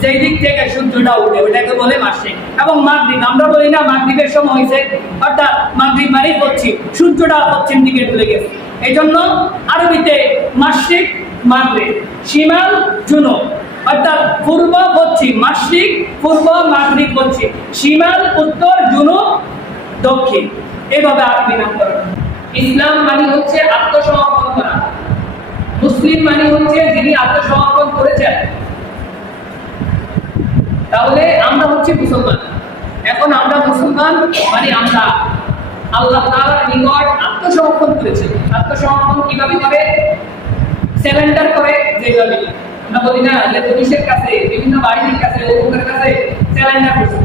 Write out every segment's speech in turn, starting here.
যেই দিক থেকে সূর্যটা উঠে ওটাকে বলে মাসিক। এবং মাগরিব আমরা বলি না মাগরিবের সময় হয়েছে, অর্থাৎ মাগরিব মানেই পশ্চিম, সূর্যটা পশ্চিম দিকে চলে গেছে। এই জন্য আরবিতে মাসিক মাগরিব, শিমাল জুনুব, অর্থাৎ পূর্ব পশ্চিম, মাসিক পূর্ব, মাগরিব পশ্চিম, শিমাল উত্তর, জুনুব দক্ষিণ, এইভাবে আরবি নামকরণ। ইসলাম মানে হচ্ছে আত্মসমর্পণ করা, মুসলিম মানে হচ্ছে যিনি আত্মসমর্পণ করেছেন। তাহলে আমরা হচ্ছে মুসলমান। এখন আমরা মুসলমান মানে আমরা আল্লাহ তাআলার নিকট আত্মসমর্পণ করেছি। আত্মসমর্পণ কিভাবে করে? সারেন্ডার করে যেভাবে আমরা বলি না যে পুলিশের কাছে, বিভিন্ন বাহিনীর কাছে, লোকের কাছে সারেন্ডার করছে,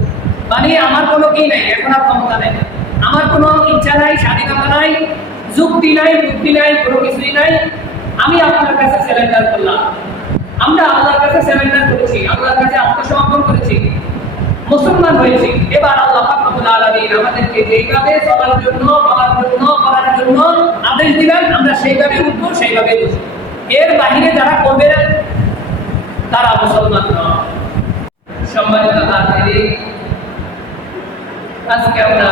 মানে আমার কোনো কি নাই, এখন আর ক্ষমতা নেই, আমার কোনো ইচ্ছা নাই, স্বাধীনতা নাই, যুক্তি নাই, বুদ্ধি নাই, কোনো কিছুই নাই, আমি আপনার কাছে সারেন্ডার করলাম। আমরা আল্লাহর কাছে সারেন্ডার করেছি, আল্লাহর কাছে আত্মসমর্পণ করেছি, মুসলমান হয়েছি। এবার আল্লাহ পাক রব্বুল আলামিন আমাদেরকে যেইভাবে চলার জন্য, বলার জন্য, করার জন্য আদেশ দিবেন, আমরা সেইভাবে উঠবো, সেইভাবে বুঝবো। এর বাহিরে যারা করবে তারা মুসলমান নয়। সম্মানিত হাজিরিন, আজকে আমরা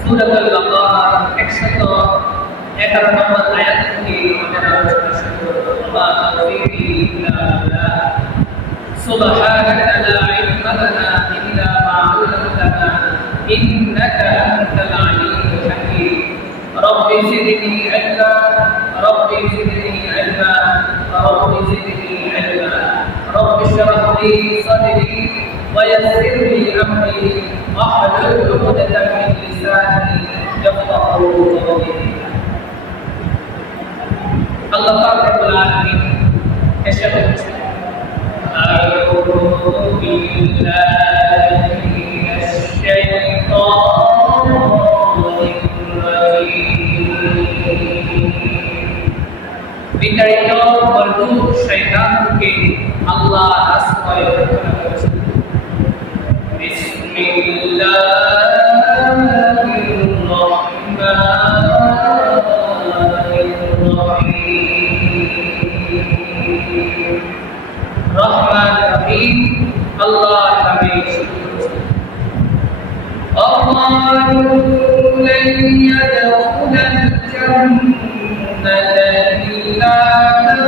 সূরাতুল বাকারা 111 নম্বর আয়াত থেকে আমাদের আলোচনা শুরু করব। সুবহানাকা লা ইলমা লানা ইল্লা মা 'আল্লামতানা ইন্নাকা আনতাল আলিমুল হাকীম। রব্বি জিদনি ইলমা, রব্বি জিদনি ইলমা, রব্বি জিদনি ইলমা। রব্বি ইশরাহ লি সাদরি ওয়া ইয়াসসির লি আমরি واحلل عقدة من لساني يفقهوا قولي। আল্লাহ পাক রব্বুল আলামিন এরশাদ করেছেন, আউযু বিল্লাহি মিনাশ শাইতানির রাজীম। বিতাড়িত মরদুদ শয়তানকে আল্লাহ আশ্রয় প্রার্থনা করেছেন। রহমান রহিম আল্লাহর নামে শুরু করছি। আল্লাহু লা ইয়াদখুলুল জান্নাতা ইল্লা মান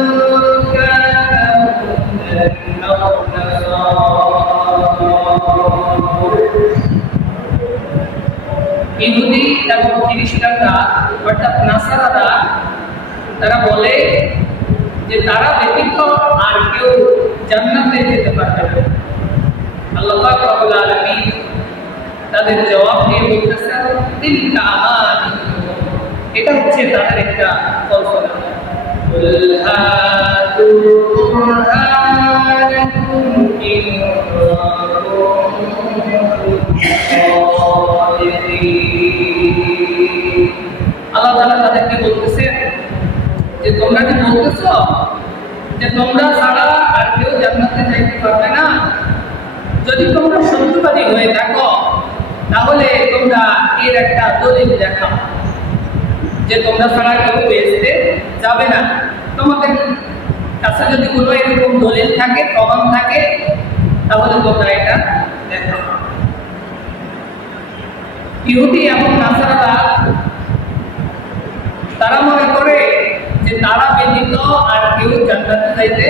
কানা হুদান আও নাসারা। ইহুদি এবং খ্রিস্টানরা অর্থাৎ নাসারারা তারা বলে যে তারা ব্যতীত আর কেউ জান্নাতে যেতে পারবে না। আল্লাহ পাক রব্বুল আলামিন তাদের জবাব দিয়ে বলতেছেন, তিলকা আমানিকুম, এটা হচ্ছে তাদের একটা কল্পনা। কুল হাতু বুরহানাকুম ইন আল্লাহ তাআলা তাদেরকে বলতেছেন যে তোমরা কি বলতেছো যে তোমরা ছাড়া আর কেউ জান্নাতে যাইতে পারবে না? যদি তোমরা সত্যবাদী হয়ে থাকো তাহলে তোমরা এর একটা দলিল দেখাও যে তোমরা ছাড়া কেউ বেহেশতে যাবে না। তোমাদের কাছে যদি কোনো এরকম দলিল থাকে, প্রমাণ থাকে, তাহলে তোমরা এটা দেখাও। ইহুদি এবং নাসারারা তারা মনে করে যে তারা ব্যতীত আর কেউ জান্নাতে যাইতে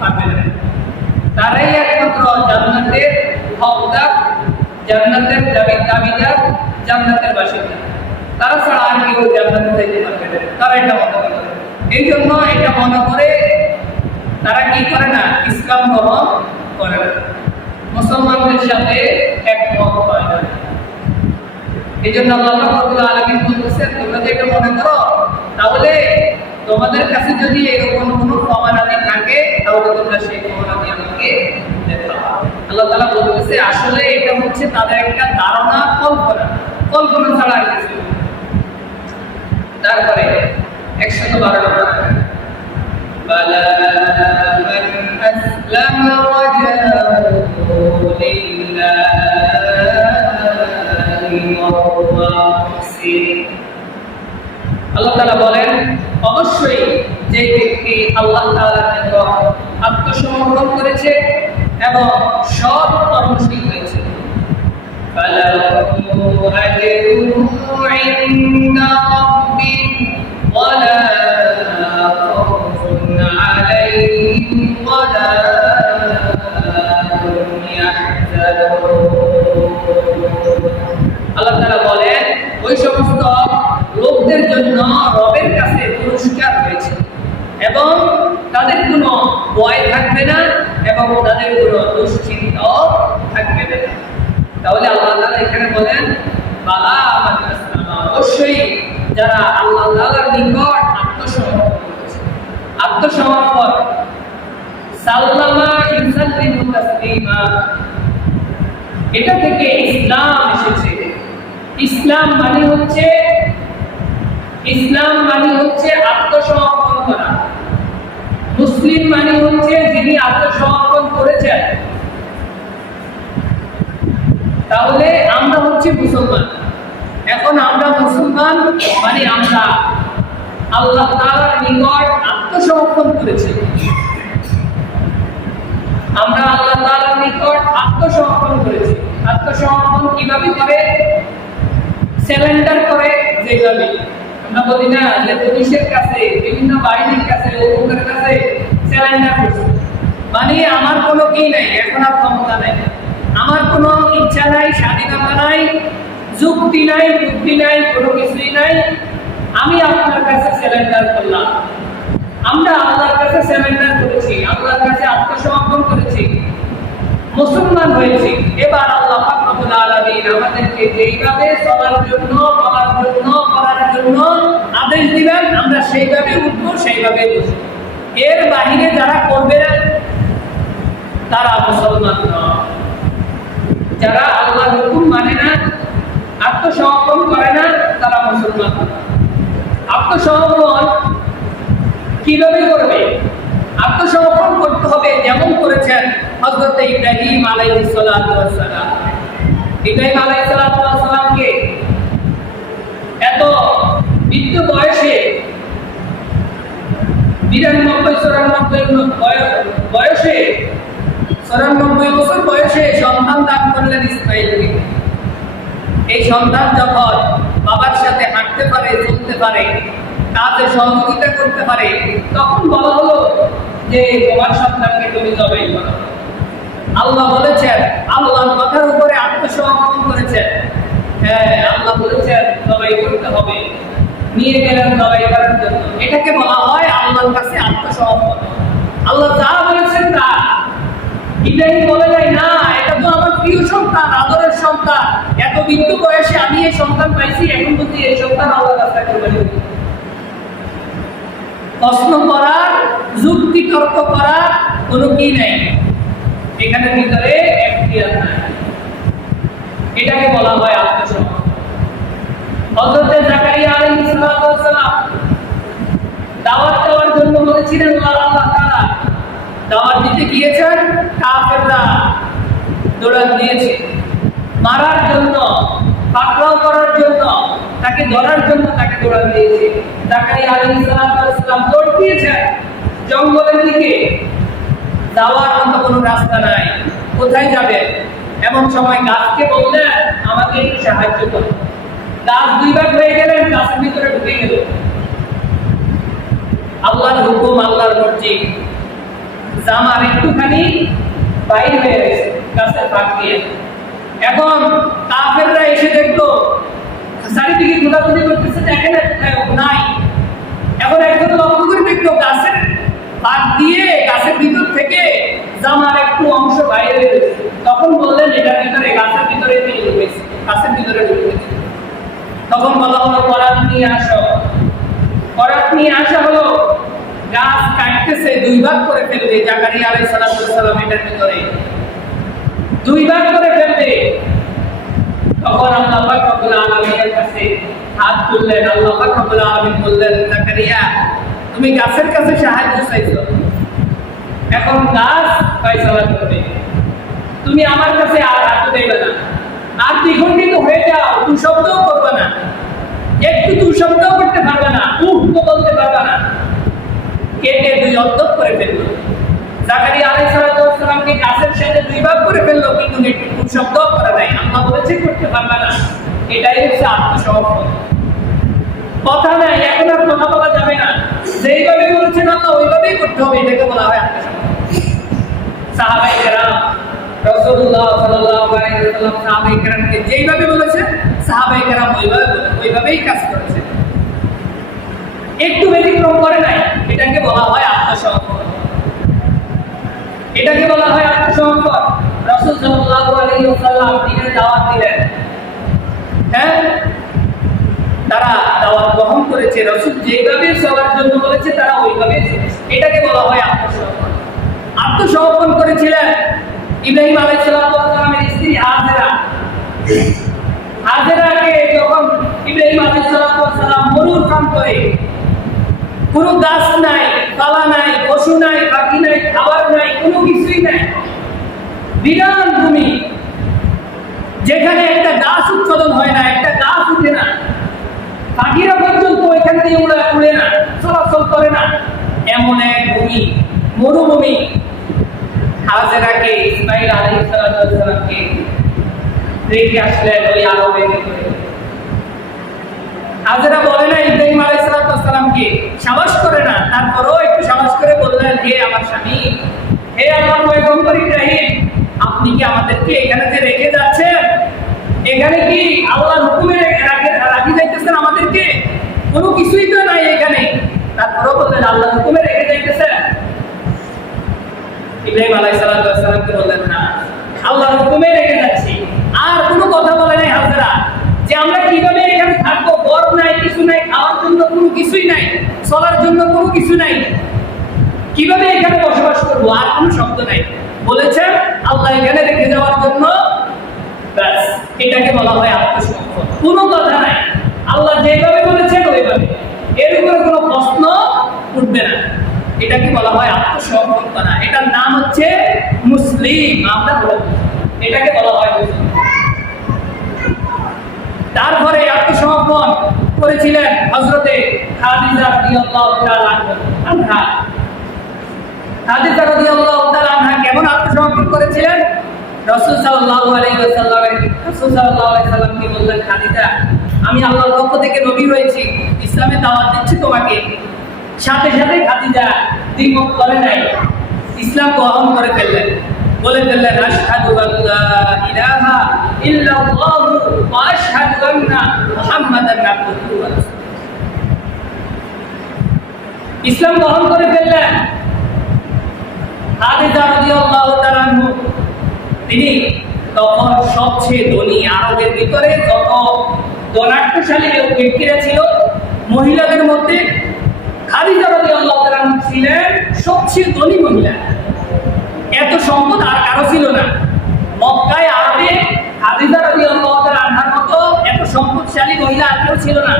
পারবে না, তারাই একমাত্র জান্নাতের হকদার, জান্নাতের দাবিদার, জান্নাতের বাসিন্দা, তারা ছাড়া আর কেউ জান্নাতে যাইতে পারবে না, তারা এটা মনে করে। এই জন্য এটা মনে করে তারা কি করে না, ইসলাম গ্রহণ করে না, মুসলমানদের সাথে একমত হয় না। এই জন্য আল্লাহ রাব্বুল আলামিন বলতেছেন, তোমরা যদি এটা মনে করো তাহলে তোমাদের কাছে যদি এরকম কোনো প্রমাণাদি থাকে তাহলে তোমরা সেই প্রমাণাদি আমাকে দেখাও। আল্লাহ তাআলা বলতেছে আসলে এটা হচ্ছে তাদের একটা ধারণা, কল্পনা ছাড়া আর কিছু। তারপরে 112 নম্বর, বালা মান আসলামা ওয়াজহাহু লিল্লাহি ওয়া হুয়া মুহসিন। আল্লাহ তাআলা বলেন, অবশ্যই যে ব্যক্তি আল্লাহ তাআলার নিকট আত্মসমর্পণ করেছে এবং সৎ কর্মশীল হয়েছে। فَلَهُ أَجْرُهُ عِندَ رَبِّهِ وَلَا خَوْفٌ عَلَيْهِمْ وَلَا هُمْ يَحْزَنُونَ। আল্লাহ তাআলা বলেন, ওই সমস্ত লোকদের জন্য রবের কাছে পুরস্কার রয়েছে এবং তাদের কোনো ভয় থাকবে না এবং তাদের কোনো দুশ্চিন্তাও থাকবে না। তাহলে আল্লাহ তাআলা এখানে বলেন, বালা আমাদের অবশ্যই যারা আল্লাহ তাআলার নিকট আত্মসমর্পণ করেছে। আত্মসমর্পণ সাল্লামা ইউসাল্লিমু তাসলিমা, এটা থেকে ইসলাম এসেছে। ইসলাম মানে হচ্ছে আত্মসমর্পণ করা। মুসলিম মানে হচ্ছে যিনি আত্মসমর্পণ করেছেন। তাহলে আমরা হচ্ছে মুসলমান। এখন আমরা মুসলমান মানে আমরা আল্লাহ তাআলার নিকট আত্মসমর্পণ করেছি। আমরা আল্লাহ তাআলার নিকট আত্মসমর্পণ করেছি। আত্মসমর্পণ কিভাবে করে? সারেন্ডার করে যেভাবে আমরা বলি না যে পুলিশের কাছে, বিভিন্ন বাহিনীর কাছে, লোকের কাছে সারেন্ডার করছে, মানে আমার কোনো কি নাই, এখন আর ক্ষমতা নাই, আমার কোনো ইচ্ছা নাই, স্বাধীনতা নাই, যুক্তি নাই, বুদ্ধি নাই, কোনো কিছুই নাই, আমি আপনার কাছে সারেন্ডার করলাম। আমরা আল্লাহর কাছে সারেন্ডার করেছি, আল্লাহর কাছে আত্মসমর্পণ করেছি, মুসলমান হয়েছি। এবার আল্লাহ পাক রব্বুল আলামিন আমাদেরকে যেইভাবে চলার জন্য, করার জন্য আদেশ দিবেন, আমরা সেইভাবে উঠবো, সেইভাবে বসবো। এর বাহিরে যারা করবে না তারা মুসলমান নয়। যারা আল্লাহর হুকুম মানে না, আত্মসমর্পণ করে না, তারা মুসলমান নয়। আত্মসমর্পণ কিভাবে করবে? আত্মসমর্পণ করতে হবে যেমন করেছেন হযরত ইব্রাহিম আলাইহিস সালাতু ওয়াস সালাম। ইব্রাহিম আলাইহিস সালাতু ওয়াস সালামকে এত বৃদ্ধ বয়সে 94 বছর বয়সে সন্তান দান করলেন ইসমাঈলকে। এই সন্তান যখন বাবার সাথে হাঁটতে পারে, চলতে পারে, কাজে সহযোগিতা করতে পারে, তখন বলা হলো যে তোমার সন্তানকে তুমি জবাই করো। আল্লাহ বলেছেন, আল্লাহর কথার উপরে আত্মসমর্পণ করেছেন। হ্যাঁ, আল্লাহ বলেছেন জবাই করতে হবে, নিয়ে গেলেন জবাই করার জন্য। এটাকে বলা হয় আল্লাহর কাছে আত্মসমর্পণ। আল্লাহ যা বলেছেন তা। ইব্রাহিম বলে নাই, না এটা তো আমার প্রিয় সন্তান, আদরের সন্তান, এত বৃদ্ধ বয়সে আমি এই সন্তান পাইছি, এখন যদি এই সন্তান আল্লাহর কাছে কোরবানি করি। প্রশ্ন করার, যুক্তি তর্ক করার কোনো কি নেই, এখানে ভিতরে এখতিয়ার নাই। এটাকে বলা হয় আত্মসমর্পণ। হযরত জাকারিয়া আলাইহিস সালাম দাওয়াত দেওয়ার জন্য বলেছিলেন আল্লাহ তাআলা, দাওয়াত দিতে গিয়েছেন, কাফেররা দৌড়ান দিয়েছে, মারার জন্য, পাকড়াও করার জন্য, তাকে ধরার জন্য তাকে দৌড়ান দিয়েছে। জাকারিয়া আলাইহিস সালাম দৌড় দিয়েছেন জঙ্গলের দিকে। যাওয়ার মতো কোনো রাস্তা নাই, কোথায় যাবেন? এমন সময় গাছকে বললেন, আমাকে একটু সাহায্য করো। গাছ দুই ভাগ হয়ে গেলেন, গাছের ভিতরে ঢুকে গেল। আল্লাহর হুকুম, আল্লাহর মর্জি। জামার একটুখানি বাইরে হয়ে গেছে গাছের ফাঁক দিয়ে। এখন কাফেররা এসে দেখলো চারিদিকে খোঁজাখুঁজি করতেছে, দেখে না কোথায় নাই। এখন একজন লক্ষ্য করে দেখলো গাছের ফাঁক দিয়ে, গাছের ভিতর থেকে জামার একটু অংশ বাইরে হয়ে গেছে। তখন বললেন এটার ভিতরে, গাছের ভিতরে তিনি ঢুকেছে, গাছের ভিতরে ঢুকেছে। তখন বলা হলো করাত নিয়ে আসো। করাত নিয়ে আসা হলো। গাছ কাটতেছে, দুই ভাগ করে ফেলবে। জাকারিয়া আলাইহিস সালাম এটার ভিতরে দুই ভাগ করে ফেলবে। তখন আল্লাহ পাক রব্বুল আলামিনের কাছে হাত তুললেন। আল্লাহ পাক রব্বুল আলামিন বললেন, জাকারিয়া তুমি গাছের কাছে সাহায্য চাইছো, এখন গাছ ফয়সালা করবে, তুমি আমার কাছে আর হাত দেবে না, আর দ্বিখণ্ডিত হয়ে যাও, তুই শব্দও করবে না, একটু তুই শব্দও করতে পারবে না, উহ তো বলতে পারবে না। কেটে দুই অর্ধেক করে ফেললো। জাকারিয়া আলাইহিস সালামকে গাছের একসাথে দুই ভাগ করে ফেললো, কিন্তু একটু শব্দ করে নাই, আল্লাহ বলেছে করতে পারবে না। এটাই হচ্ছে আত্মসমর্পণ। কথা নাই, এখন আর কথা বলা যাবে না, যেইভাবে বলছেন আল্লাহ ওইভাবেই করতে হবে, এটাকে বলা হয় আত্মসমর্পণ। সাহাবায়ে কেরাম রাসূলুল্লাহ সাল্লাল্লাহু আলাইহি ওয়াসাল্লাম সাহাবায়ে কেরামকে যেইভাবে বলেছেন, সাহাবায়ে কেরাম ওইভাবেই কাজ করেছেন, একটু ব্যতিক্রম করে নাই। এটাকে বলা হয় আত্মসমর্পণ। এটাকে বলা হয় আত্মসমর্পণ। রাসূল সাল্লাল্লাহু আলাইহি ওয়াসাল্লাম দ্বীনের দাওয়াত দিলেন, হ্যাঁ, তারা দাওয়াত গ্রহণ করেছে, রাসূল যেভাবে চলার জন্য বলেছে তারা ওইভাবে চলেছে। এটাকে বলা হয় আত্মসমর্পণ। আত্মসমর্পণ করেছিলেন ইব্রাহিম আলাইহিস সালামের স্ত্রী হাজেরা। হাজেরাকে যখন ইব্রাহিম আলাইহিস সালাম মরুর প্রান্তরে, কোনো গাছ নাই, পালা নাই, পশু নাই, পাখি নাই, খাবার নাই, কোনো কিছুই নাই, বিরান ভূমি, যেখানে একটা গাছ উৎপাদন হয় না, একটা গাছ উঠে না, পাখিরা পর্যন্ত ওইখান দিয়ে উড়ে না, চলাচল করে না, এমন এক ভূমি, মরুভূমি। হাজেরাকে ইসমাঈল আলাইহিস সালামকে রেখে আসলেন ওই আরবের ভিতরে। হাজেরা বলে না ইব্রাহিম আলাইহিস সালামকে, সাবাস করে না, তারপরও একটু সাবাস করে বললেন, হে আমার স্বামী, হে আল্লাহর পয়গম্বর ইব্রাহিম, আপনি কি আমাদেরকে এখানে যে রেখে যাচ্ছেন, এখানে কি আল্লাহর হুকুমে রাখি যাইতেছেন আমাদেরকে? কোনো কিছুই তো নাই এখানে, তারপরও বললেন আল্লাহর হুকুমে রেখে যাইতেছেন। ইব্রাহিম আলাইহিস সালামকে বললেন, না, আল্লাহর হুকুমে রেখে যাচ্ছি। আর কোনো কথা বলে নাই হাজেরা যে আমরা কিভাবে এখানে থাকবো, ঘর নাই, কিছু নাই, খাওয়ার জন্য কোনো কিছুই নাই, চলার জন্য কোনো কিছু নাই, কিভাবে এখানে বসবাস করবো, আর কোনো শব্দ নাই। বলেছেন আল্লাহ এখানে রেখে যাওয়ার জন্য, ব্যাস, এটাকে বলা হয় আত্মসমর্পণ। কোনো কথা নাই, আল্লাহ যেভাবে বলেছেন ওইভাবে, এর উপরে কোনো প্রশ্ন উঠবে না। এটাকে বলা হয় আত্মসমর্পণ করা। এটার নাম হচ্ছে মুসলিম। আমরা বলবো এটাকে বলা হয় মুসলিম। তারপরে আত্মসমর্পণ করেছিলেন হযরতে খাদিজা রাদিয়াল্লাহু তাআলা আনহা। খাদিজা রাদিয়াল্লাহু তাআলা আনহা কেমন আত্মসমর্পণ করেছিলেন? রাসূল সাল্লাল্লাহু আলাইহি ওয়াসাল্লামকে বললেন, খাদিজা, আমি আল্লাহর পক্ষ থেকে নবী হয়েছি, ইসলামে দাওয়াত দিচ্ছি তোমাকে। সাথে সাথে খাদিজা দ্বিমত করে নাই, ইসলাম গ্রহণ করে ফেললেন, বলে ফেললেন, আশহাদু আল্লা ইলাহা ইল্লাল্লাহু ওয়া আশহাদু আন্না মুহাম্মাদান আবদুহু ওয়া রাসূলুহু। ইসলাম গ্রহণ করে ফেললেন। খাদিজা রাদিয়াল্লাহু তাআলা তিনি তখন সবচেয়ে ধনী, আরবের ভিতরে যত ধনাঢ্যশালী ব্যক্তিরা ছিল মহিলাদের মধ্যে খাদিজা রাদিয়াল্লাহু তাআলা ছিলেন সবচেয়ে ধনী মহিলা। এত সম্পদ আর কারো ছিল না মক্কায়, আরবে খাদিজা রাদিয়াল্লাহু তাআলা আনহার মতো এত সম্পদশালী মহিলা আর কেউ ছিল না।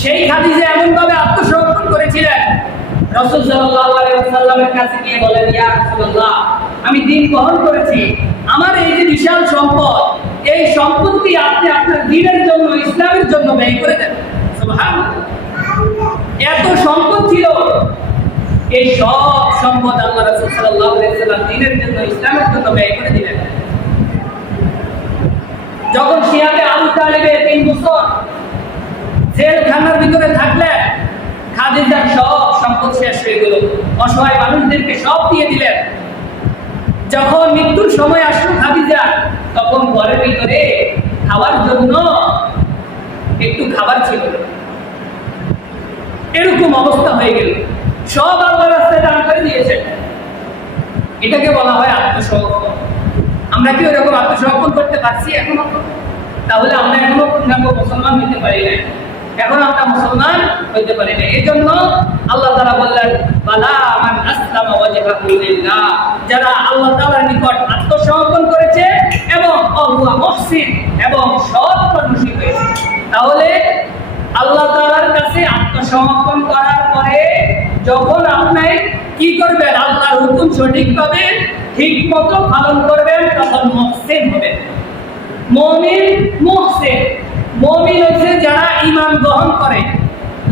সেই খাদিজা এমন ভাবে আত্মসমর্পণ করেছিলেন, রাসূল সাল্লাল্লাহু আলাইহি ওয়াসাল্লামের কাছে গিয়ে বলেন, ইয়া রাসূলুল্লাহ, আমি দ্বীন গ্রহণ করেছি, আমার এই যে বিশাল সম্পদ, এই সম্পত্তি আপনি আপনার দ্বীনের জন্য, ইসলামের জন্য ব্যয় করে দেন। সুবহানাল্লাহ, এত সম্পদ ছিল, এই সব সম্পদ আল্লাহ রাসূল সাল্লাল্লাহু আলাইহি ওয়াসাল্লাম দ্বীনের জন্য, ইসলামের জন্য ব্যয় করে দিলেন। যখন শিয়াবে আবু তালিবের 3 বছর জেলখানার ভিতরে থাকলেন, খাদিজার সব সম্পদ শেষ হয়ে গেল, অসহায় মানুষদেরকে সব দিয়ে দিলেন। যখন মৃত্যুর সময় আসলো খাদিজা, তখন ঘরের ভিতরে খাওয়ার জন্য একটু খাবার ছিল, এরকম অবস্থা হয়ে গেল, সব আল্লাহর রাস্তায় দান করে দিয়েছেন। এটাকে বলা হয় আত্মসমর্পণ। আমরা কি ওরকম আত্মসমর্পণ করতে পারছি এখনো? তাহলে আমরা এখনো পূর্ণাঙ্গ মুসলমান হতে পারি না, এখন আমরা মুসলমান হইতে পারি না। এই জন্য আল্লাহ তাআলা বললেন, বালা মান আসলামা ওয়াজহাহু লিল্লাহ, যারা আল্লাহ তাআলার নিকট আত্মসমর্পণ করেছে এবং আল্লাহ মুহসিন এবং সৎ কর্মশীল হয়েছে। তাহলে আল্লাহ তাআলার কাছে আত্মসমর্পণ করার পরে যখন আপনি কি করবেন, আল্লাহর হুকুম সঠিকভাবে ঠিকমতো পালন করবেন, তখন মুহসিন হবেন। মুমিন মুহসিন, মুমিন হচ্ছে যারা ঈমান গ্রহণ করে,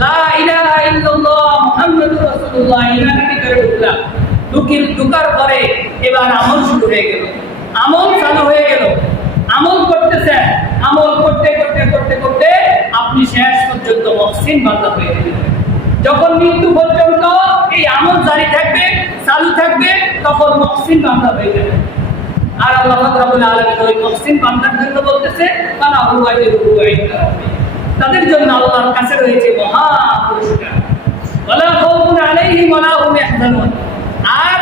লা ইলাহা ইল্লাল্লাহ মুহাম্মাদুর রাসূলুল্লাহ, ঈমানের ভিতরে ঢুকলাম, ঢুকার পরে এবার আমল শুরু হয়ে গেল, আমল চালু হয়ে গেল, আমল করতেছেন, আমল করতে করতে করতে করতে আপনি শেষ পর্যন্ত মুহসিন বান্দা হয়ে যাবেন। যখন মৃত্যু পর্যন্ত এই আমল জারি থাকবে, চালু থাকবে, তখন মুহসিন বান্দা হয়ে যাবে। আর আল্লাহ রাব্বুল আলামিন ওই মুহসিন বান্দার জন্য বলতেছে ফালা হুয়া ইয়ারুহু ইনদা রাব্বি, তাদের জন্য আল্লাহর কাছে রয়েছে মহা পুরস্কার। ওয়ালা খাউফুন আলাইহিম ওয়ালা হুম ইয়াহজানুন, আর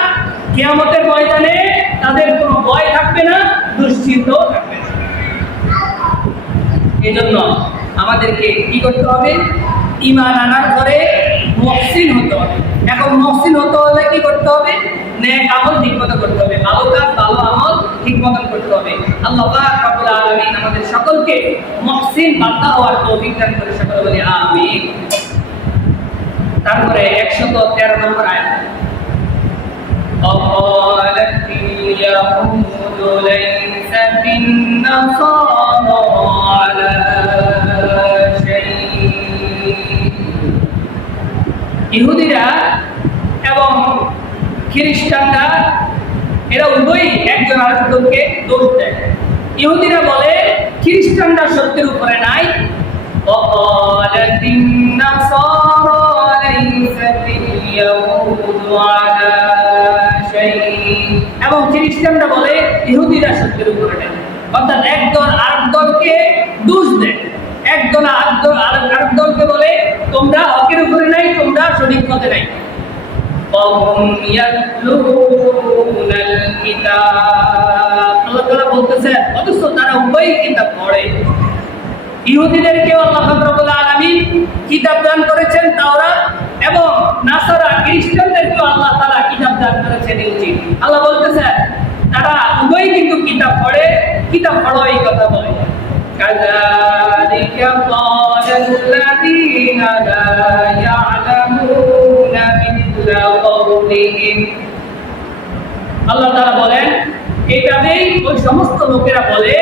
কিয়ামতের ময়দানে তাদের কোনো ভয় থাকবে না, দুশ্চিন্তাও থাকবে না। এজন্য আমাদেরকে কি করতে হবে? ঈমান আনার পরে মুহসিন হতে হবে। এখন মুহসিন হতে হলে কি করতে হবে? নেক আমল ঠিকমতো করতে হবে, ভালো কাজ ভালো আমল ঠিকমতো করতে হবে। আল্লাহ পাক রব্বুল আলামিন আমাদের সকলকে মুহসিন বান্দা হওয়ার তৌফিক দান করে, সকলে বলি আমিন। তারপরে 113 নম্বর আয়াত, وقالت اليهود ليست النصارى على شيء, ইহুদিরা এবং খ্রিস্টানরা এরা উভয়ই একজন আরেকজনকে দোষ দেয়। ইহুদিরা বলে খ্রিস্টানরা সত্যের উপরে নাই, وقالت النصارى ليست اليهود على شيء, এবং খ্রিস্টানরা বলে ইহুদিরা সত্যের উপরে নাই। অর্থাৎ একদল আরেক দলকে দোষ দেয়, একদল আরেক দলকে বলে তোমরা হকের উপরে নাই, তোমরা সঠিক পথে নাই। وهم يتلون الكتاب, আল্লাহ তাআলা বলতেছেন অথচ তারা উভয়ই কিতাব পড়ে। ইহুদিদেরকেও আল্লাহ রাব্বুল আলামিন কিতাব দান করেছেন তাওরাত, এবং নাসারা খ্রিস্টানদেরকেও আল্লাহ তাআলা কিতাব দান করেছেন ইনজিল। আল্লাহ বলতেছেন তারা উভয়ই কিন্তু কিতাব পড়ে, কিতাব পড়ো এই কথা বলে। কাযালিকা ক্বালাল্লাযীনা লা ইয়া'লামুনা মিথলা কওলিহিম, আল্লাহ তাআলা বলেন এইভাবেই ওই সমস্ত লোকেরা বলে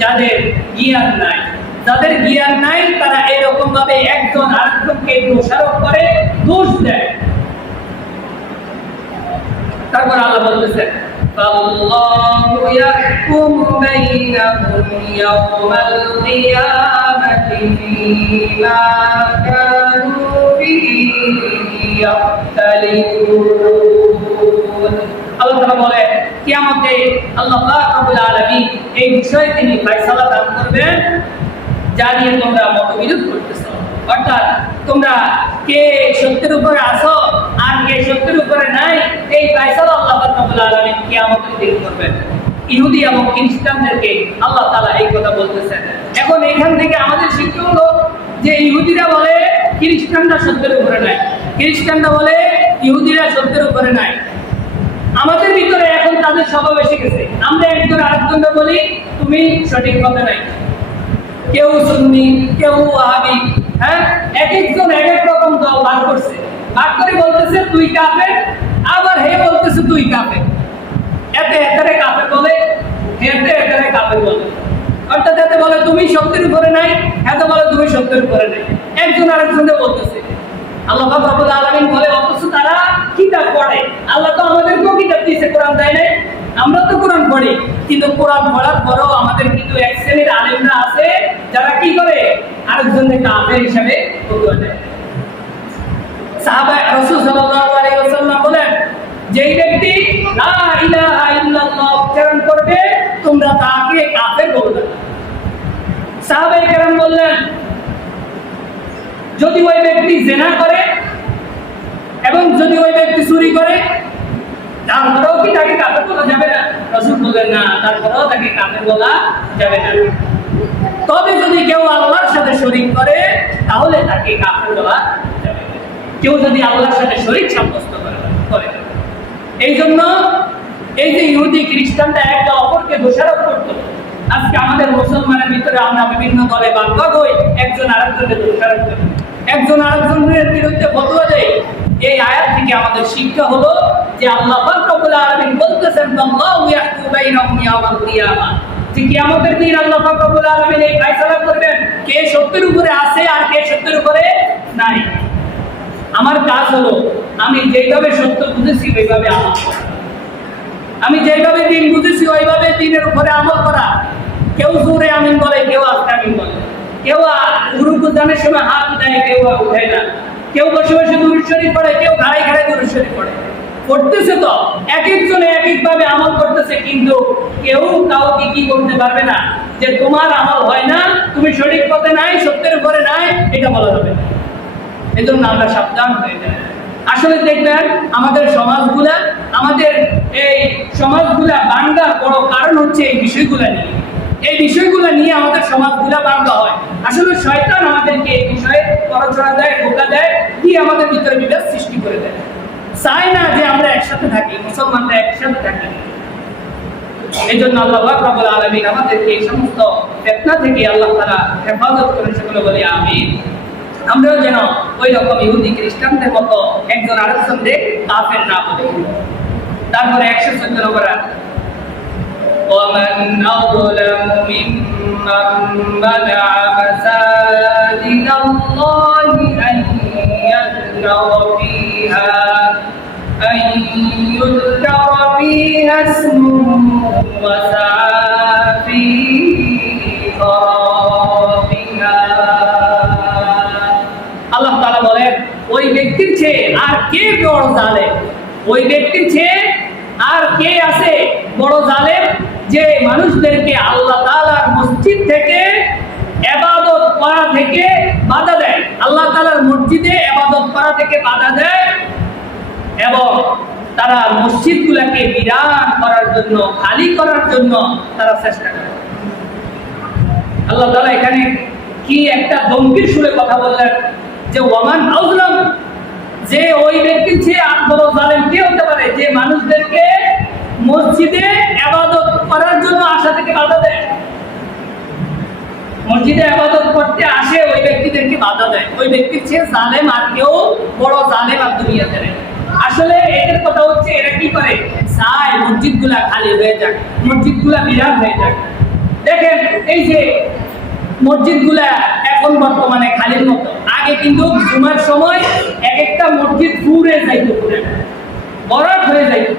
যাদের জ্ঞান নাই। যাদের জ্ঞান নাই তারা এরকম ভাবে একজন আরেকজনকে দোষারোপ করে, দোষ দেয়। তারপর আল্লাহ বলতেছেন আল্লাহু ইয়াহকুমু বাইনাহুম ইয়াওমাল কিয়ামাতি ফীমা কানূ ফীহি ইয়াখতালিফুন, আল্লাহ তাআলা বলেন কিয়ামতে আল্লাহ পাক রব্বুল আলামিন এই বিষয়ে তিনি ফয়সালা দান করবেন যা নিয়ে তোমরা মতবিরোধ করতেছ। অর্থাৎ তোমরা কে সত্যের উপরে আছো আর কে সত্যের উপরে নাই, এই ফয়সালা আল্লাহ পাক রব্বুল আলামিন কিয়ামতের দিন করবেন। ইহুদি এবং খ্রিস্টানদেরকে আল্লাহ তাআলা এই কথা বলতেছেন। এখন এখান থেকে আমাদের শিক্ষা হলো যে ইহুদিরা বলে খ্রিস্টানরা সত্যের উপরে নাই, খ্রিস্টানরা বলে ইহুদিরা সত্যের উপরে নাই। আমাদের ভিতরে এখন তাদের স্বভাব এসে গেছে, আমরা একজন আরেকজনকে বলি তুমি সঠিক পথে নাই। কেউ সুন্নি, কেউ ওয়াহাবি, হ্যাঁ, এক একজন এক এক রকম দল ভাগ করছে, ভাগ করে বলতেছে তুই কাফের, আবার হে বলতেছে তুই কাফের। এতে এতে কাফের বলে, হেতে এতে কাফের বলে। অর্থাৎ এতে বলে তুমি সত্যের উপরে নাই, এতে বলে তুমি সত্যের উপরে নাই, একজন আরেকজনকে বলতেছে। আল্লাহ পাক রব্বুল আলামিন বলে অথচ তারা কিতাব পড়ে। আল্লাহ তো আমাদেরকেও কিতাব দিয়েছে, কোরআন দেয় নাই? আমরা তো কোরআন পড়ি, কিন্তু কোরআন পড়ার পরেও আমাদের কিন্তু এক শ্রেণীর আলেমরা আছে যারা কি করে আরেকজনকে কাফের হিসেবে ফতোয়া দেয়। সাহাবা রাসূল সাল্লাল্লাহু আলাইহি ওয়াসাল্লাম বলেন যেই ব্যক্তি লা ইলাহা ইল্লাল্লাহ উচ্চারণ করবে তোমরা তাকে কাফের বলবে। সাহাবায়ে কেরাম বললেন যদি ওই ব্যক্তি জিনা করে এবং যদি ওই ব্যক্তি চুরি করে তারপরেও কি তাকে কাফের বলা যাবে না? রাসূল বলেন না, তারপরেও তাকে কাফের বলা যাবে না। তবে যদি কেউ আল্লাহর সাথে শরীক করে তাহলে তাকে কাফের বলা যাবে না। কেউ যদি আল্লাহর সাথে শরীক সাব্যস্ত করে। এই জন্য এই যে ইহুদি খ্রিস্টানরা একে অপরকে দোষারোপ করতো, আজকে আমাদের মুসলমানের ভিতরে আমরা বিভিন্ন দলে ভাগ হই, একজন আরেকজনকে দোষারোপ করি, একজন আরেকজনের বিরুদ্ধে ফতোয়া দেয়। এই আয়াত থেকে আমাদের শিক্ষা হলো যে আল্লাহ পাক রব্বুল আলামিন বলতেছেন আল্লাহু ইয়াহকুমু বাইনাহুম ইয়াওমাল কিয়ামাহ, যে কিয়ামতের দিন আল্লাহ পাক রব্বুল আলামিন এই ফয়সালা করবেন কে সত্যের উপরে আছে আর কে সত্যের উপরে নাই। আমার কাজ হলো আমি যেভাবে সত্য বুঝেছি ওইভাবে আমল করা, আমি যেভাবে দিন বুঝেছি ওইভাবে দিনের উপরে আমল করা। কেউ জোরে আমিন বলে, কেউ আস্তে আমিন বলে, কেউ রুকুদানের সময় হাত উঠায়, কেউ উঠায় না, কেউ বসে বসে দুরূদ শরীফ পড়ে, কেউ ঘাড়ে ঘাড়ে দুরূদ শরীফ পড়ে। করতেছে তো এক একজনে এক একভাবে আমল করতেছে, কিন্তু কেউ কাউকে কি করতে পারবে না যে তোমার আমল হয় না, তুমি সঠিক পথে নাই, সত্যের উপরে নাই, এটা বলা যাবে না। এই জন্য আমরা সাবধান হয়ে যাই। আসলে দেখবেন আমাদের সমাজগুলা, আমাদের এই সমাজগুলা ভাঙ্গার বড় কারণ হচ্ছে এই বিষয়গুলা নিয়ে। এই বিষয়গুলো নিয়ে আমাদের সমাজগুলা ভাঙ্গা হয়। আসলে শয়তান আমাদেরকে এই বিষয়ে পড়াশোনা দেয়, ধোঁকা দেয়, দিয়ে আমাদের ভিতরে বিভেদ সৃষ্টি করে দেয়। চাই না যে আমরা একসাথে থাকি, মুসলমানরা একসাথে থাকি। এই জন্য আল্লাহ রাব্বুল আলামিন আমাদেরকে এই সমস্ত ফিতনা থেকে আল্লাহ তাআলা হেফাজত করেন, সেগুলো বলি আমিন। আমরাও যেন ওই রকম ইহুদি খ্রিস্টানদের মতো একজন আরেকজনকে কাফের না বলি। তারপরে 114 নম্বর আয়াত, ومن أظلم ممن منع مساجد الله أن يذكر فيها اسمه وسعى في خرابها। আল্লাহ তাআলা বলেন ওই ব্যক্তির চেয়ে আর কে বড় জালেম, ওই ব্যক্তির চেয়ে আর কে আছে বড় জালেম যে মানুষদেরকে আল্লাহ তাআলার মসজিদ থেকে ইবাদত করা থেকে বাধা দেয়, আল্লাহ তাআলার মসজিদে ইবাদত করা থেকে বাধা দেয়, এবং তারা মসজিদগুলোকে বিরান করার জন্য, খালি করার জন্য তারা চেষ্টা করে। আল্লাহ তাআলা এখানে কি একটা গম্ভীর সুরে কথা বললেন যে ওয়ামান আযলাম, যে ওই ব্যক্তির চেয়ে আর বড় জালেম কে হতে পারে যে মানুষদেরকে মসজিদে ইবাদত করার জন্য আসা থেকে বাধা দেয়, মসজিদে ইবাদত করতে আসে ওই ব্যক্তিদেরকে বাধা দেয়। ওই ব্যক্তির চেয়ে জালেম আর কেউ বড় জালেম আর দুনিয়াতে নেই। আসলে এদের কথা হচ্ছে এরা কি করে, চায় মসজিদগুলা খালি হয়ে যাক, মসজিদগুলা বিরান হয়ে যাক। দেখেন এই যে মসজিদগুলা এখন বর্তমানে খালির মতো, আগে কিন্তু জুমার সময় এক একটা মসজিদ পুরে যাইতো, ভরাট হয়ে যাইতো।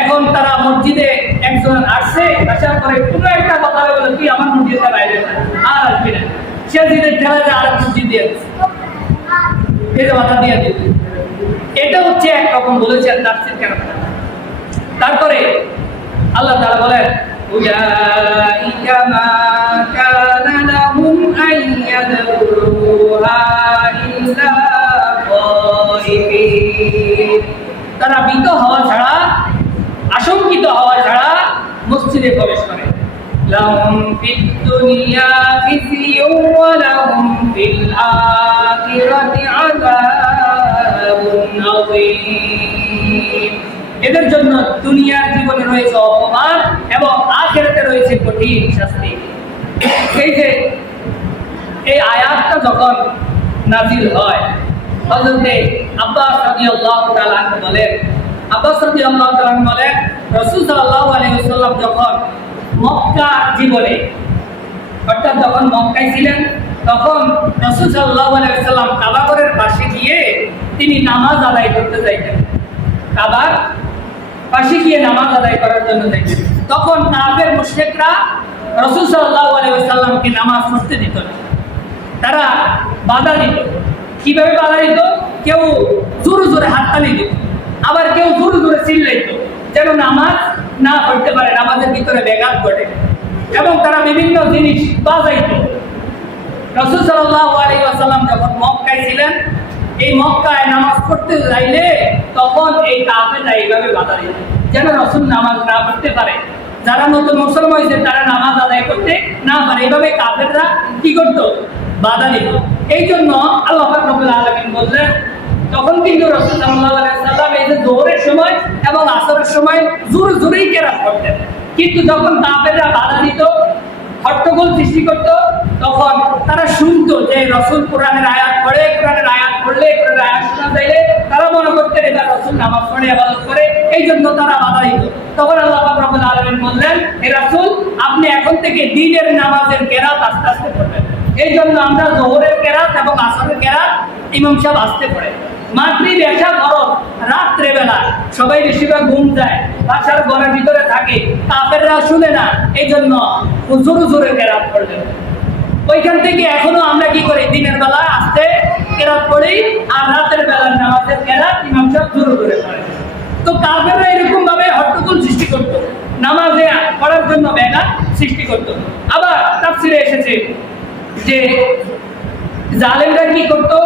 এখন তারা মসজিদে একজন আসছে, আসার পরে কোনো একটা কথা বলে তুই আমার মসজিদে বাইরে আর আসবি না, সে দিনের ঠেলা যায় আর মসজিদ দিয়ে এটা মাথা দিয়ে দিত। এটা হচ্ছে একরকম বলেছেন তাফসীর কেন। তারপরে আল্লাহ তাআলা বলেন উলাইকা মা কানা লাহুম আন ইয়াদখুলুহা ইল্লা খায়িফিন, তারা ভীত হওয়া ছাড়া, আশঙ্কিত হওয়া ছাড়া মসজিদে প্রবেশ করে। লাহুম ফিদ দুনিয়া খিজিয়ুন ওয়া লাহুম ফিল আখিরাতি আযাবুন আযীম, এদের জন্য দুনিয়ার জীবনে রয়েছে অপমান এবং আখিরাতে রয়েছে কঠিন শাস্তি। এই যে এই আয়াতটা যখন নাজিল হয়, হযরত আব্বাস রাদিয়াল্লাহু তাআলা আনহু বলেন, আব্বাস রাদিয়াল্লাহু তাআলা আনহু বলেন রাসূল সাল্লাল্লাহু আলাইহি ওয়াসাল্লাম যখন মক্কা জীবনে, অর্থাৎ যখন মক্কায় ছিলেন, তখন রাসূল সাল্লাল্লাহু আলাইহি ওয়াসাল্লাম কাবা ঘরের পাশে গিয়ে তিনি নামাজ আদায় করতে যাইতেন, কাবার পাশে গিয়ে নামাজ আদায় করার জন্য যাইতেন। তখন কাফের মুশরিকরা রাসূল সাল্লাল্লাহু আলাইহি ওয়াসাল্লামকে নামাজ পড়তে দিত না, তারা বাধা দিত। কিভাবে বাধা দিত? কেউ জোরে জোরে হাততালি দিত, আবার কেউ জোরে জোরে চিল্লাইত যেন নামাজ না পড়তে পারে, নামাজের ভিতরে ব্যাঘাত ঘটে, এবং তারা বিভিন্ন জিনিস বাজাইত। রাসূল সাল্লাল্লাহু আলাইহি ওয়াসাল্লাম যখন মক্কায় ছিলেন, এই মক্কায় নামাজ পড়তে যাইলে তখন এই কাফেররা এইভাবে বাধা দিত যেন রাসূল নামাজ না পড়তে পারে, যারা নতুন মুসলমান হয়েছে তারা নামাজ আদায় করতে না পারে, এইভাবে কাফেররা কি করত? বাধা দিত। এই জন্য আল্লাহ পাক রব্বুল আলামিন বললেন, তখন কিন্তু রাসূল সাল্লাল্লাহু আলাইহি ওয়াসাল্লাম এই যে যোহরের সময় এবং আসরের সময় জোরে জোরেই কেরাত করতেন, কিন্তু যখন কাফেররা বাধা দিত, হট্টগোল সৃষ্টি করত, তখন তারা শুনতো যে রাসূল কোরআনের আয়াত পড়ে, কোরআনের আয়াত পড়লে, কোরআনের আয়াত শোনা যাইলে তারা মনে করতেন এটা রাসূল নামাজ পড়ে ইবাদত করে, এই জন্য তারা বাধা দিত। তখন আল্লাহ পাক রব্বুল আলামিন বললেন, হে রাসূল আপনি এখন থেকে দ্বীনের নামাজের কেরাত আস্তে আস্তে পড়বেন। এই জন্য আমরা যোহরের কেরাত এবং আসরের কেরাত ইমাম সাহেব আসতে পড়ে। মাগরিব এশা ফরজ রাত্রে বেলা, সবাই বেশিরভাগ ঘুম যায়, বাসার ঘরের ভিতরে থাকে, কাফেররা শুনে না, এই জন্য জোরে জোরে কেরাত পড়লেন। ওইখান থেকে এখনো আমরা কি করি, দিনের বেলা আসতে কেরাত পড়ি, আর রাতের বেলা নামাজের কেরাত ইমাম সাহেব জোরে জোরে পড়ে। তো কাফেররা এরকম ভাবে হট্টগোল সৃষ্টি করতো, নামাজে পড়ার জন্য ব্যাঘাত সৃষ্টি করতো। আবার তাফসিরে এসেছে যে জালেমরা কি করতো,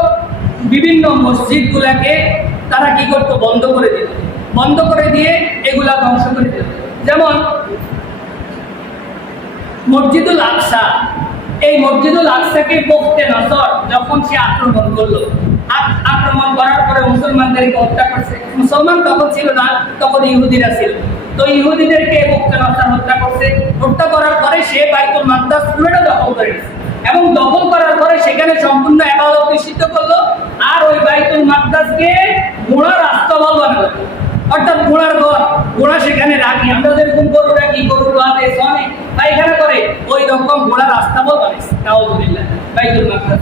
বিভিন্ন মসজিদ গুলাকে তারা কি করতো, বন্ধ করে দিত, বন্ধ করে দিয়ে এগুলা ধ্বংস করে দিত। যেমন মসজিদুল আকসা, এই মসজিদুল আকসাকে বখতে নসর যখন সে আক্রমণ করলো, আক্রমণ করার পরে মুসলমানদেরকে হত্যা করছে। মুসলমান তখন ছিল না, তখন ইহুদিরা ছিল। তো ইহুদিদেরকে বখতে নসর হত্যা করছে। হত্যা করার পরে সে বাইতুল মাকদাস পুরোটা দখল করে নিয়েছে, এবং দখল করার পরে সেখানে সম্পূর্ণ ইবাদত নিষিদ্ধ করলো। আর ওই বাইতুল মাকদাসকে ঘোড়ার আস্তাবল বানালো, অর্থাৎ ঘোড়ার ঘর, ঘোড়া সেখানে রাখি, আমরা যেরকম গরু রাখি, গরু রাতে সনে পায়খানা করে, ওই রকম ঘোড়ার আস্তাবল বানিয়েছে। নাউযুবিল্লাহ, বাইতুল মাকদাস।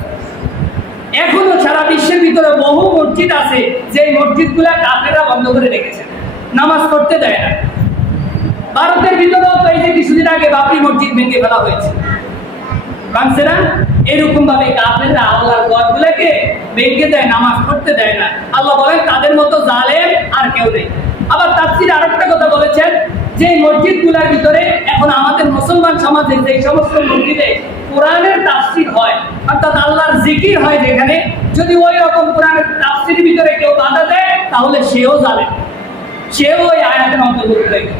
এখনো সারা বিশ্বের ভিতরে বহু মসজিদ আছে যে মসজিদগুলা কাফেররা বন্ধ করে রেখেছে, নামাজ পড়তে দেয় না। ভারতের ভিতরেও তো এই যে কিছুদিন আগে বাবরি মসজিদ ভেঙে ফেলা হয়েছে, ভাঙছে না? এরকম ভাবে কাফেররা আল্লাহর ঘরগুলোকে ভেঙে দেয়, নামাজ পড়তে দেয় না। আল্লাহ বলেন তাদের মতো জালেম আর কেউ নেই। আবার তাফসীরে আরেকটা কথা বলেছেন যে মসজিদগুলোর ভিতরে এখন আমাদের মুসলমান সমাজে যে সমস্ত মসজিদে কোরআনের তাফসীর হয়, অর্থাৎ আল্লাহর জিকির হয়, যেখানে যদি ওই রকম কোরআনের তাফসীরের ভিতরে কেউ বাধা দেয় তাহলে সেও জালেম, সেও ওই আয়াতের অন্তর্ভুক্ত হয়ে গেল।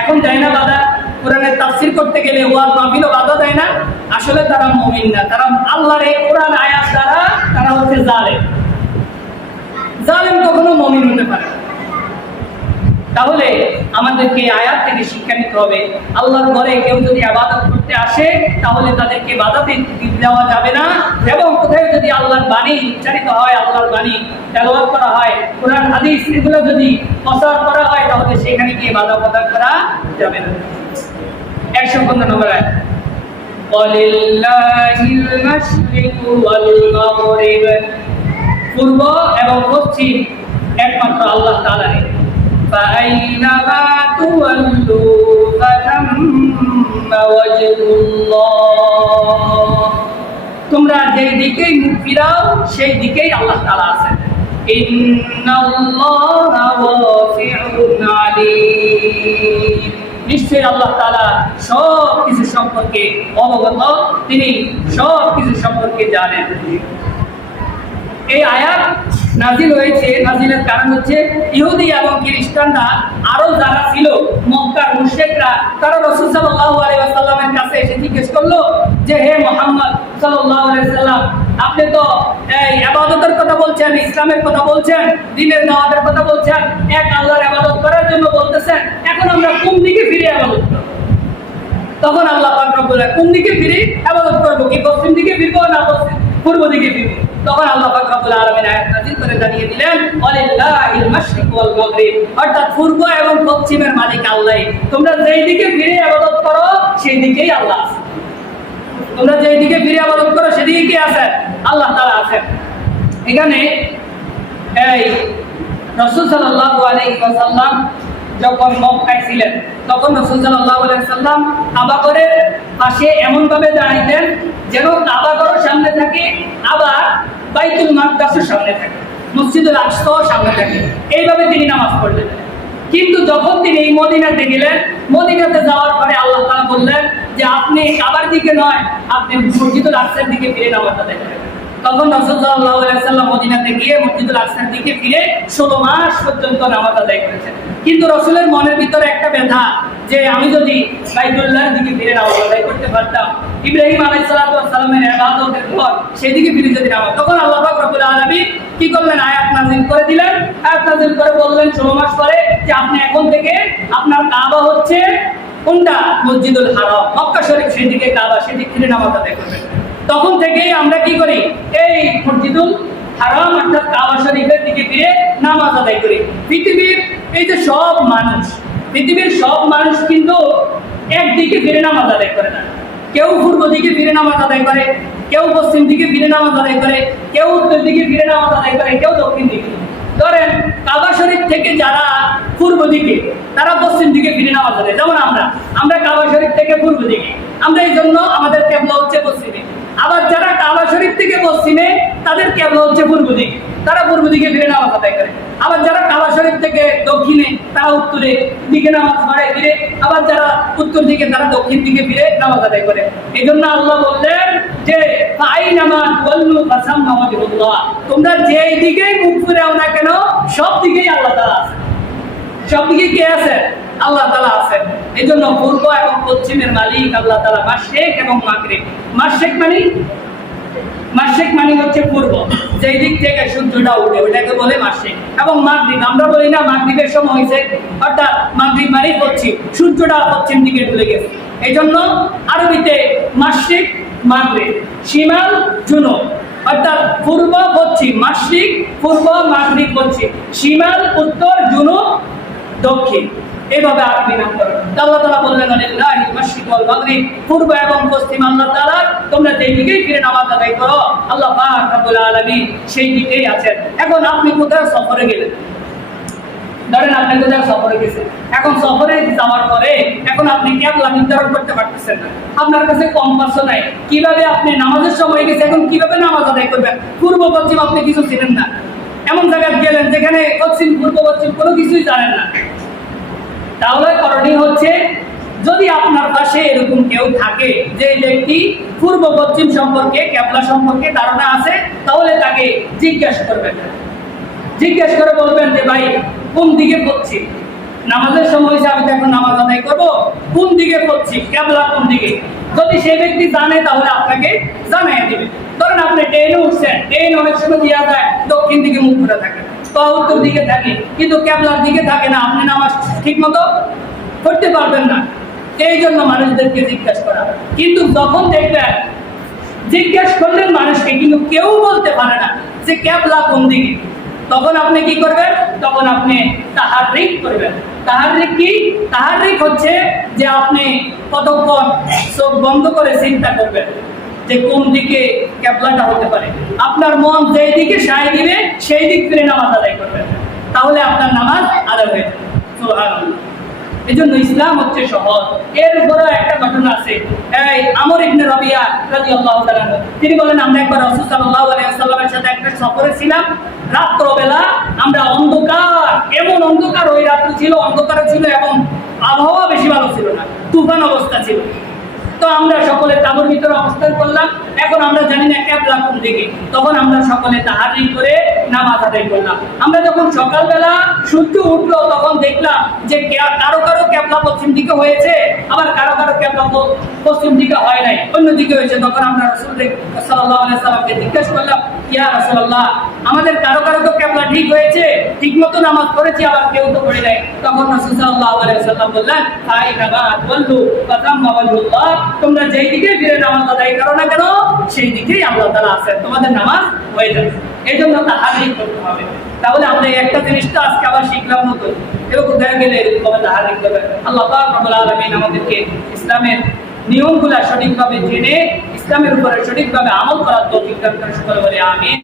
এখন দেয় না বাধা, কোরআনের তাফসীর করতে গেলে ওয়াজ মাহফিলও বাধা দেয় না। আসলে তারা মুমিন না, তারা আল্লাহর এই কোরআন আয়াত দ্বারা তারা হচ্ছে জালেম। জালেম কখনো মুমিন হতে পারে না। তাহলে আমাদেরকে আয়াত থেকে শিক্ষা নিতে হবে, আল্লাহর ঘরে কেউ যদি ইবাদত করতে আসে তাহলে তাদেরকে বাধা দেওয়া যাবে না। এবং কোথায় যদি আল্লাহর বাণী উচ্চারিত হয়, আল্লাহর বাণী তেলাওয়াত করা হয়, কোরআন হাদিস এগুলো যদি প্রচার করা হয়, তাহলে সেখানে গিয়ে বাধা প্রদান করা যাবে না। 115 নম্বর আয়াত, ওয়ালিল্লাহিল মাশরিকু ওয়াল মাগরিব, পূর্ব এবং পশ্চিম একমাত্র আল্লাহ তাআলারই। فأينما تولوا فثم وجه الله, তোমরা যেই দিকেই মুখ ফিরাও সেই দিকেই আল্লাহ তাআলা আছেন। ইন্নাল্লাহা ওয়াসিউন আলীম, নিশ্চয়ই আল্লাহ তাআলা সব কিছু সম্পর্কে অবগত, তিনি সব কিছু সম্পর্কে জানেন। এই আয়াত নাজিল হয়েছে, নাজিলের কারণ হচ্ছে ইহুদি এবং খ্রিস্টানরা আরো যারা ছিল মক্কার মুশরিকরা, তারা রাসূল সাল্লাল্লাহু আলাইহি ওয়াসাল্লামের কাছে এসে জিজ্ঞেস করলো যে হে মুহাম্মদ সাল্লাল্লাহু আলাইহি ওয়াসাল্লাম, আপনি তো এই ইবাদতের কথা বলছেন, ইসলামের কথা বলছেন, দ্বীনের দাওয়াতের কথা বলছেন, এক আল্লাহর ইবাদত করার জন্য বলতেছেন, এখন আমরা কোন দিকে ফিরে ইবাদত করব? তখন আল্লাহ পাক রব্বুল কোন দিকে ফিরে ইবাদত করব, কি পশ্চিম দিকে ফিরবো না পূর্ব দিকে ফিরবো? তখন আল্লাহ পাক রব্বুল আলামিন আয়াত নাযিল করে জানিয়ে দিলেন ওয়ালিল্লাহিল মাশরিক ওয়াল মাগরিব, অর্থাৎ পূর্ব এবং পশ্চিমের মালিক আল্লাহই। তোমরা যেই দিকে ফিরে ইবাদত করো সেই দিকেই আল্লাহ আছে। তোমরা যেই দিকে ফিরে ইবাদত করো সেদিকে কি আছেন? আল্লাহ তাআলা আছেন। এখানে এই রাসূল সাল্লাল্লাহু আলাইহি ওয়াসাল্লাম যখন মক্কায় ছিলেন তখন রাসূল সাল্লাল্লাহু আলাইহি ওয়াসাল্লাম কাবা ঘরের পাশে এমন ভাবে দাঁড়াইতেন যেন কাবা ঘর সামনে থাকে, আবার বাইতুল মাকদাসের সামনে থাকে, মসজিদুল আকসাও সামনে থাকে, এইভাবে তিনি নামাজ পড়লেন। কিন্তু যখন তিনি মদিনাতে গেলেন, মদিনাতে যাওয়ার পরে আল্লাহ তাআলা বললেন যে আপনি কাবার দিকে নয়, আপনি মসজিদুল আকসার দিকে ফিরে নামাজ আদায় করেন। তখন রাসূল সাল্লাল্লাহু আলাইহি ওয়াসাল্লাম মদিনাতে গিয়ে মসজিদুল আকসার দিকে ফিরে 16 মাস পর্যন্ত নামাজ আদায় করেছেন। কিন্তু রাসূলের মনের ভিতরে একটা ব্যথা যে আমি যদি বাইতুল্লাহর দিকে ফিরে নামাজ আদায় করতে পারতাম, ইব্রাহিম আলাইহিস সালাতু ওয়াস সালামের ইবাদতের ঘর সেদিকে ফিরে যদি নামাজ, তখন আল্লাহ পাক রব্বুল আলামিন কি করলেন? আয়াত নাযিল করে দিলেন। আয়াত নাযিল করে বললেন 16 মাস পরে যে আপনি এখন থেকে আপনার কাবা হচ্ছে কোনটা? মসজিদুল হারাম, মক্কা শরীফ, সেদিকে কাবা, সেদিক ফিরে নামাজ আদায় করবেন। তখন থেকেই আমরা কি করি? এই মসজিদুল হারাম অর্থাৎ কাবা শরীফের দিকে ফিরে নামাজ আদায় করি। পৃথিবীর এই যে সব মানুষ, পৃথিবীর সব মানুষ কিন্তু একদিকে ফিরে নামাজ আদায় করে না। কেউ পূর্ব দিকে ফিরে নামাজ আদায় করে, কেউ পশ্চিম দিকে ফিরে নামাজ আদায় করে, কেউ উত্তর দিকে ফিরে নামাজ আদায় করে, কেউ দক্ষিণ দিকে। ধরেন কাবা শরীফ থেকে যারা পূর্ব দিকে, তারা পশ্চিম দিকে ফিরে নামাজ আদায়। যেমন আমরা কাবা শরীফ থেকে পূর্ব দিকে, আমরা এই জন্য আমাদের কেবলা হচ্ছে পশ্চিমে। আবার যারা কাবা শরীফ থেকে পশ্চিমে, তাদের কেবলা হচ্ছে পূর্ব দিকে, তারা পূর্ব দিকে ফিরে নামাজ আদায় করে। আবার যারা কাবা শরীফ থেকে দক্ষিণে, তারা উত্তরে দিকে নামাজ পড়ে ফিরে। আবার যারা উত্তর দিকে, তারা দক্ষিণ দিকে ফিরে নামাজ আদায় করে। এই জন্য আল্লাহ বললেন যে তোমরা যেই দিকেই মুখ ফিরাও না কেন, সব দিকেই আল্লাহ তাআলা আছে। সব দিকে কে আছে? আল্লাহ তাআলা আছেন। এই জন্য পূর্ব এবং পশ্চিমের মালিক আল্লাহ তাআলা। মাশরিক এবং মাগরিব, মাশরিক মানে হচ্ছে পূর্ব, যেই দিক থেকে সূর্যটা ওঠে ওটাকে বলে মাশরিক। এবং মাগরিব আমরা বলি না মাগরিবের সময় হয়েছে, অর্থাৎ মাগরিব মানে পশ্চিম, সূর্যটা পশ্চিম দিকে ঢলে গেছে। এই জন্য আরবিতে মাশরিক মাগরিব, শিমাল জুনুব, অর্থাৎ পূর্ব পশ্চিম, মাশরিক পূর্ব, মাগরিব পশ্চিম, শিমাল উত্তর, জুনুব দক্ষিণ, এইভাবে আরবি নামকরণ। আল্লাহ তাআলা বললেন আলিল্লাহিল মাশরিক ওয়াল মাগরিব, পূর্ব এবং পশ্চিম আল্লাহ তাআলা, তোমরা যেই দিকেই ফিরে নামাজ আদায় করো, আল্লাহ পাক রব্বুল আলামিন সেই দিকেই আছেন। এখন আপনি কোথাও সফরে গেলেন, ধরেন আপনি কোথাও সফরে গেছেন, এখন সফরে যাওয়ার পরে এখন আপনি কিবলা নির্ধারণ করতে পারতেছেন না, আপনার কাছে কম্পাসও নাই, কিভাবে আপনি নামাজের সময় গেছে, এখন কিভাবে নামাজ আদায় করবেন? পূর্ব পশ্চিম আপনি কিছু চিনেন না, এমন জায়গায় গেলেন যেখানে পশ্চিম পূর্ব পশ্চিম কোনো কিছুই জানেন না। তাহলে করণীয় হচ্ছে, যদি আপনার পাশে এরকম কেউ থাকে যে ব্যক্তি পূর্ব পশ্চিম সম্পর্কে, কিবলা সম্পর্কে ধারণা আছে, তাহলে তাকে জিজ্ঞাসা করবেন, জিজ্ঞেস করে বলবেন যে ভাই কোন দিকে পশ্চিম, নামাজের সময় হয়েছে, আমি তো এখন নামাজ আদায় করবো, কোন দিকে পশ্চিম, কিবলা কোন দিকে? যদি সেই ব্যক্তি জানে তাহলে আপনাকে জানিয়ে দিবে। ধরেন আপনি ট্রেনে উঠছেন, ট্রেন অনেক সময় দেওয়া যায় দক্ষিণ দিকে মুখ করে থাকে, তো উত্তর দিকে থাকে, কিন্তু কিবলার দিকে থাকে না, আপনি নামাজ ঠিক মতো করতে পারবেন না। এই জন্য মানুষদেরকে জিজ্ঞাসা করা। কিন্তু যখন দেখবেন জিজ্ঞাসা করলেন মানুষকে, কিন্তু কেউ বলতে পারে না যে কিবলা কোন দিকে, তখন আপনি কি করবেন? তখন আপনি তাহাররিক করবেন। তাহাররিক কি? তাহাররিক হচ্ছে যে আপনি কতক্ষণ চোখ বন্ধ করে চিন্তা করবেন যে কোন দিকে কিবলাটা হতে পারে। আপনার মন যেই দিকে সায় দিবে সেই দিক ফিরে নামাজ আদায় করবেন, তাহলে আপনার নামাজ আদায় হয়ে যাবে। সুবহানাল্লাহ। এই জন্য ইসলাম হচ্ছে সহজ। এর উপরে একটা ঘটনা আছে, এই আমর ইবনে রাবিয়া রাদিয়াল্লাহু তাআলা, তিনি বলেন আমরা একবার রাসূল সাল্লাল্লাহু আলাইহি ওয়াসাল্লামের সাথে একটা সফরে ছিলাম, রাত্রবেলা আমরা অন্ধকার, এমন অন্ধকার, ওই রাত্র ছিল অন্ধকার ছিল এবং আবহাওয়া বেশি ভালো ছিল না, তুফান অবস্থা ছিল। তো আমরা সকলে তাঁবুর ভিতরে অবস্থান করলাম, এখন আমরা জানি না কিবলা কোন দিকে, তখন আমরা সকলে তাহাররিক করে নামাজ আদায় করলাম। আমরা যখন সকালবেলা সূর্য উঠলো তখন দেখলাম যে কারো কারো কিবলা পশ্চিম দিকে হয়েছে, আবার কারো কারো কিবলা পশ্চিম দিকে হয় নাই, অন্য দিকে হয়েছে। তখন আমরা রাসূল সাল্লাল্লাহু আলাইহি ওয়াসাল্লামকে জিজ্ঞাসা করলাম, ইয়া রাসূলুল্লাহ, আমাদের কারো কারো তো কিবলা ঠিক হয়েছে, ঠিকমতো নামাজ পড়েছি, আবার কেউ তো পড়ে নাই। তখন রাসূল সাল্লাল্লাহু আলাইহি ওয়াসাল্লাম বললেন, আইনামা ওয়াল্লু ফাতাম্মা ওয়াজহুল্লাহ, তোমরা যেই দিকে ফিরে নামাজ আদায় করো না কেন সেই দিকেই আল্লাহ তাআলা আছেন, তোমাদের নামাজ হয়ে যাবে। এই জন্য তাহাররিক করতে হবে। তাহলে আমরা একটা জিনিসটা আজকে আবার শিখলাম নতুন, এরকম দেখা গেলে এরকম তাহাররিক করবে। আল্লাহ পাক রব্বুল আলামিন আমাদেরকে ইসলামের নিয়মগুলা সঠিকভাবে জেনে ইসলামের উপরে সঠিকভাবে আমল করার তৌফিক দান করেন। সকলে বলে আমিন।